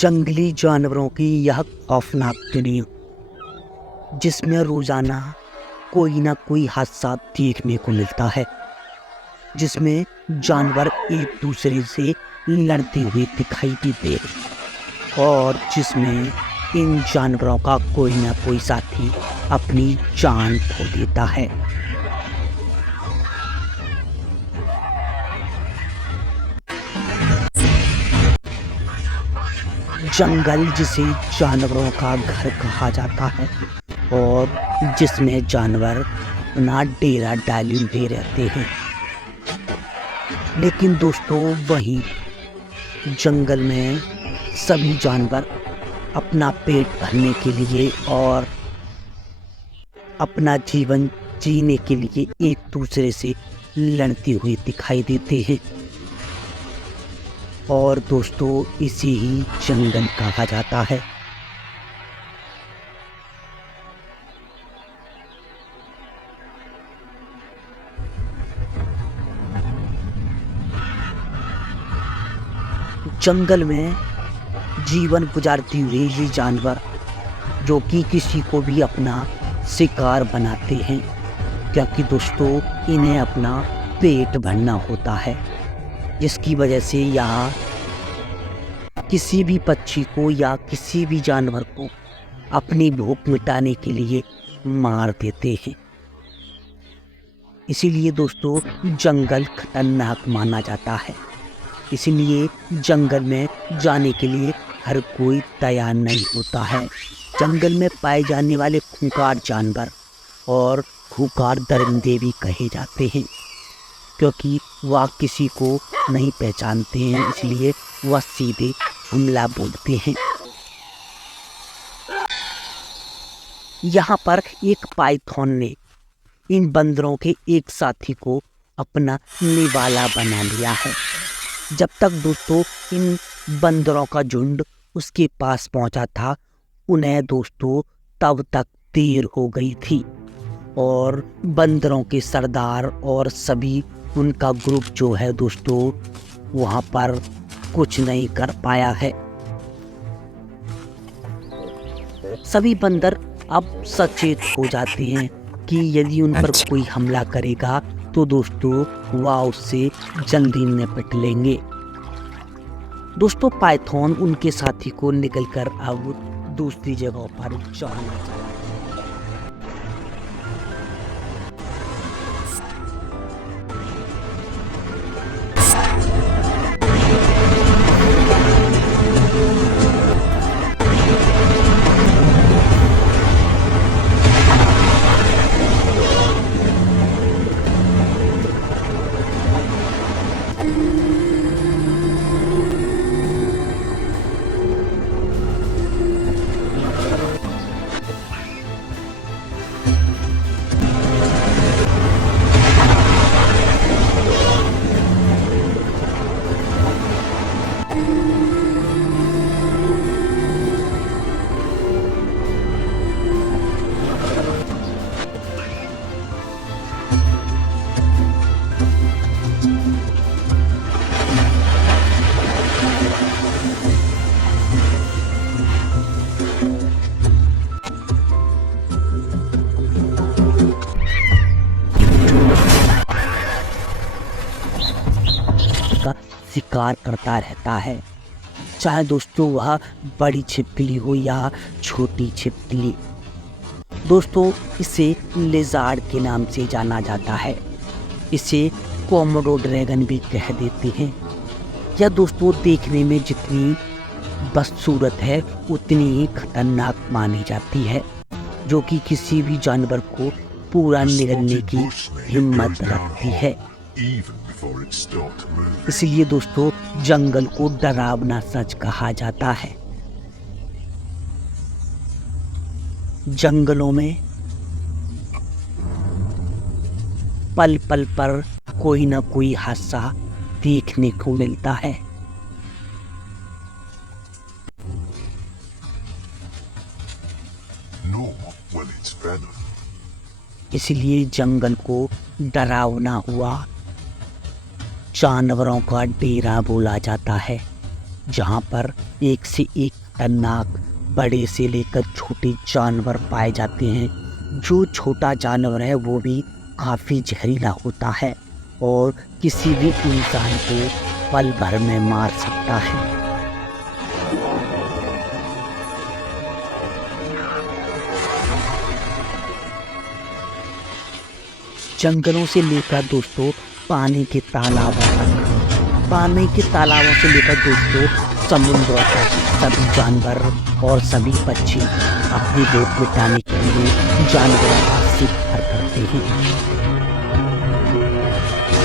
जंगली जानवरों की यह खौफनाक दुनिया, जिसमें रोजाना कोई ना कोई हादसा देखने को मिलता है, जिसमें जानवर एक दूसरे से लड़ते हुए दिखाई देते हैं और जिसमें इन जानवरों का कोई ना कोई साथी अपनी जान खो देता है। जंगल जिसे जानवरों का घर कहा जाता है और जिसमें जानवर अपना डेरा डाले हुए रहते हैं। लेकिन दोस्तों, वहीं जंगल में सभी जानवर अपना पेट भरने के लिए और अपना जीवन जीने के लिए एक दूसरे से लड़ते हुए दिखाई देते हैं और दोस्तों, इसे ही जंगल कहा जाता है। जंगल में जीवन गुजारते हुए ये जानवर, जो कि किसी को भी अपना शिकार बनाते हैं, क्योंकि दोस्तों इन्हें अपना पेट भरना होता है, जिसकी वजह से यहाँ किसी भी पक्षी को या किसी भी जानवर को अपनी भूख मिटाने के लिए मार देते हैं। इसीलिए दोस्तों जंगल खतरनाक माना जाता है। इसीलिए जंगल में जाने के लिए हर कोई तैयार नहीं होता है। जंगल में पाए जाने वाले खूंखार जानवर और खूंखार दरिंदे भी कहे जाते हैं, क्योंकि वह किसी को नहीं पहचानते हैं, इसलिए वह सीधे हमला बोलते हैं। यहाँ पर एक पाइथन ने इन बंदरों के एक साथी को अपना निवाला बना लिया है। जब तक दोस्तों इन बंदरों का झुंड उसके पास पहुंचा था, उन्हें दोस्तों तब तक देर हो गई थी और बंदरों के सरदार और सभी उनका ग्रुप जो है दोस्तों वहाँ पर कुछ नहीं कर पाया है। सभी बंदर अब सचेत हो जाते हैं कि यदि उन पर कोई हमला करेगा तो दोस्तों वह उससे जल्दी निपट लेंगे। दोस्तों पाइथन उनके साथी को निकलकर अब दूसरी जगह पर जाना चाहिए। का शिकार करता रहता है, चाहे दोस्तों वह बड़ी छिपकली हो या छोटी छिपकली। दोस्तों इसे लिजार्ड के नाम से जाना जाता है। इसे कोमोडो ड्रैगन भी कह देते हैं। यह दोस्तों देखने में जितनी बदसूरत है उतनी ही खतरनाक मानी जाती है, जो कि किसी भी जानवर को पूरा निगलने की हिम्मत रखती है। इसलिए दोस्तों जंगल को डरावना सच कहा जाता है। जंगलों में पल पल पर कोई ना कोई हादसा देखने को मिलता है। इसलिए जंगल को डरावना हुआ जानवरों का डेरा बोला जाता है, जहाँ पर एक से एक खतरनाक बड़े से लेकर छोटे जानवर पाए जाते हैं। जो छोटा जानवर है वो भी काफ़ी जहरीला होता है और किसी भी इंसान को पल भर में मार सकता है। जंगलों से लेकर दोस्तों पानी के तालाबों तक, पानी के तालाबों से लेकर दोस्तों समुद्रों तक सभी जानवर और सभी पक्षी अपनी भूख मिटाने के लिए जानवरों का शिकार करते हैं।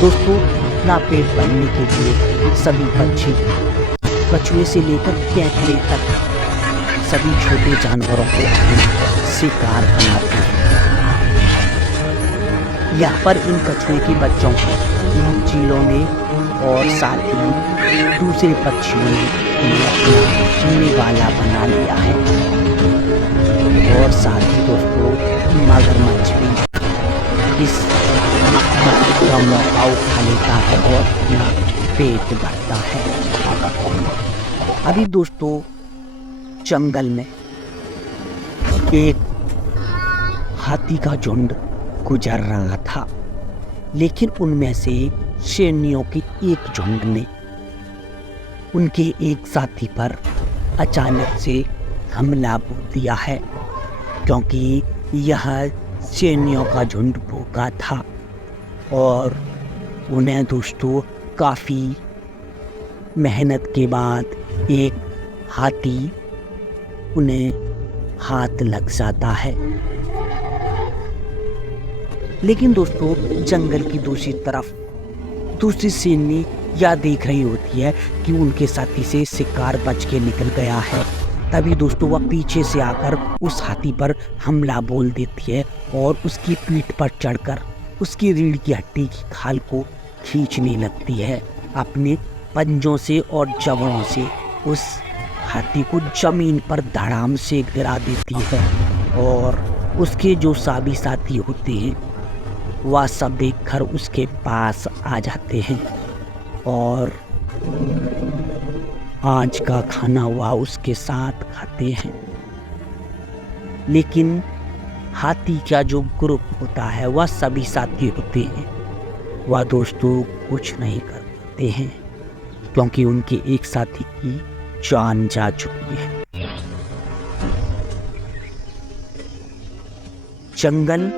दोस्तों अपना पेट भरने के लिए सभी पक्षी कछुए से लेकर केकड़े तक सभी छोटे जानवरों को अपना शिकार बनाते हैं। यहाँ पर इन कछुए के बच्चों को इन चीलों ने और साथ ही दूसरे पक्षियों ने उन्हें अपना निवाला बना लिया है। और साथ ही दोस्तों मगरमच्छ भी इस का मौका उठा लेता है और अपना पेट भरता है। अभी दोस्तों जंगल में एक हाथी का झुंड गुजर रहा था, लेकिन उनमें से शेरनियों की एक झुंड ने उनके एक साथी पर अचानक से हमला बोल दिया है, क्योंकि यह शेरनियों का झुंड भूखा था और उन्हें दोस्तों काफ़ी मेहनत के बाद एक हाथी उन्हें हाथ लग जाता है। लेकिन दोस्तों जंगल की दूसरी तरफ दूसरी शेरनी यह देख रही होती है कि उनके साथी से शिकार बच के निकल गया है। तभी दोस्तों वह पीछे से आकर उस हाथी पर हमला बोल देती है और उसकी पीठ पर चढ़कर उसकी रीढ़ की हड्डी की खाल को खींचने लगती है अपने पंजों से और जबड़ों से। उस हाथी को जमीन पर धड़ाम से गिरा देती है और उसके जो सभी साथी होते हैं वह सब देखकर उसके पास आ जाते हैं और आज का खाना वह उसके साथ खाते हैं। लेकिन हाथी का जो ग्रुप होता है वह सभी साथी होते हैं, वह दोस्तों कुछ नहीं कर पाते हैं क्योंकि उनके एक साथी की जान जा चुकी है। जंगल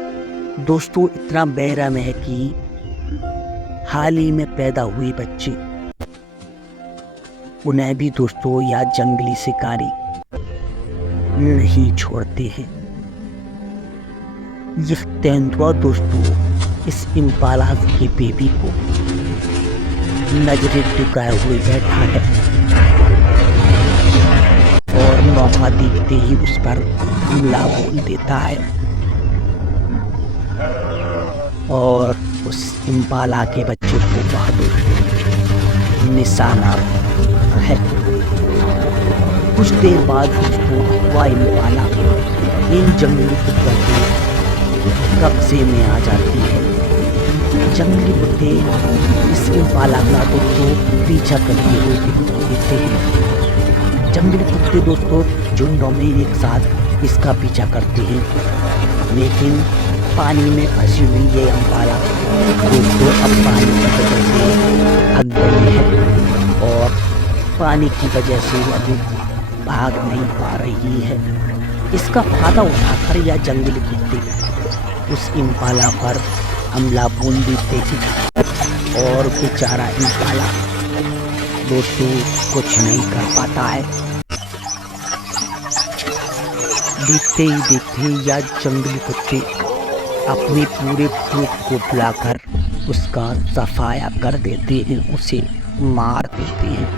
दोस्तों इतना बेरहम है कि हाल ही में पैदा हुए बच्चे उन्हें भी दोस्तों या जंगली शिकारी नहीं छोड़ते हैं। यह तेंदुआ दोस्तों इस इम्पाला के बेबी को नजरें टिकाए हुए बैठा है और मौका देखते ही उस पर हमला बोल देता है और उस इम्पाला के बच्चे को बहादुर निशाना है। कुछ देर बाद दोस्तों वह इम्पाला इन जंगली कुत्तों के कब्जे में आ जाती है। जंगली कुत्ते इस इम्पाला का दोस्तों पीछा करते हुए देते हैं। जंगली कुत्ते दोस्तों झुंडों में एक साथ इसका पीछा करते हैं, लेकिन पानी में फंसी हुई ये इम्पाला दोस्तों अब पानी की वजह से थक गई है और पानी की वजह से वो भाग नहीं पा रही है। इसका फायदा उठाकर यह जंगली कुत्ते उस इम्पाला पर हमला बोल देते हैं और बेचारा इम्पाला दोस्तों कुछ नहीं कर पाता है। देखते ही देखते या जंगली कुत्ते अपने पूरे ग्रुप को बुलाकर उसका सफाया कर देते हैं, उसे मार देते हैं।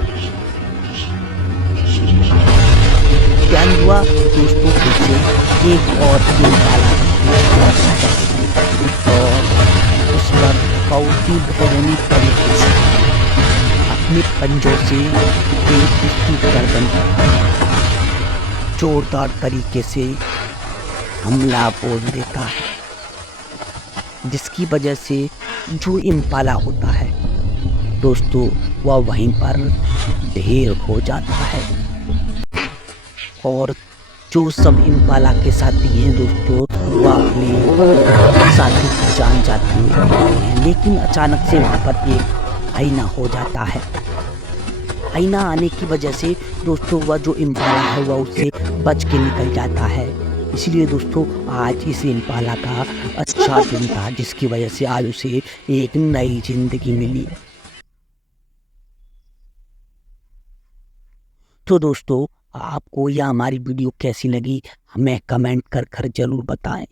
तेंदुआ दोस्तों पीछे एक और इम्पाला और उस पर बहुत ही बेरहमी तरीके से अपने पंजों से उसकी गर्दन पर जोरदार तरीके से हमला बोल देता है, जिसकी वजह से जो इम्पाला होता है दोस्तों वह वहीं पर ढेर हो जाता है। और जो सब इम्पाला के साथी हैं दोस्तों, वो अपने साथी की जान जाते हुए देखते हैं, लेकिन अचानक से वहाँ पर एक आईना हो जाता है। आईना आने की वजह से दोस्तों वह जो इम्पाला है वह उससे बच के निकल जाता है। इसलिए दोस्तों आज इस इम्पाला का अच्छा दिन था, जिसकी वजह से आज उसे एक नई जिंदगी मिली। तो दोस्तों आपको यह हमारी वीडियो कैसी लगी हमें कमेंट कर कर जरूर बताएं।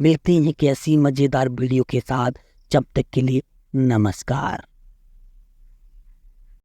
मिलते हैं एक ऐसी मज़ेदार वीडियो के साथ, जब तक के लिए नमस्कार।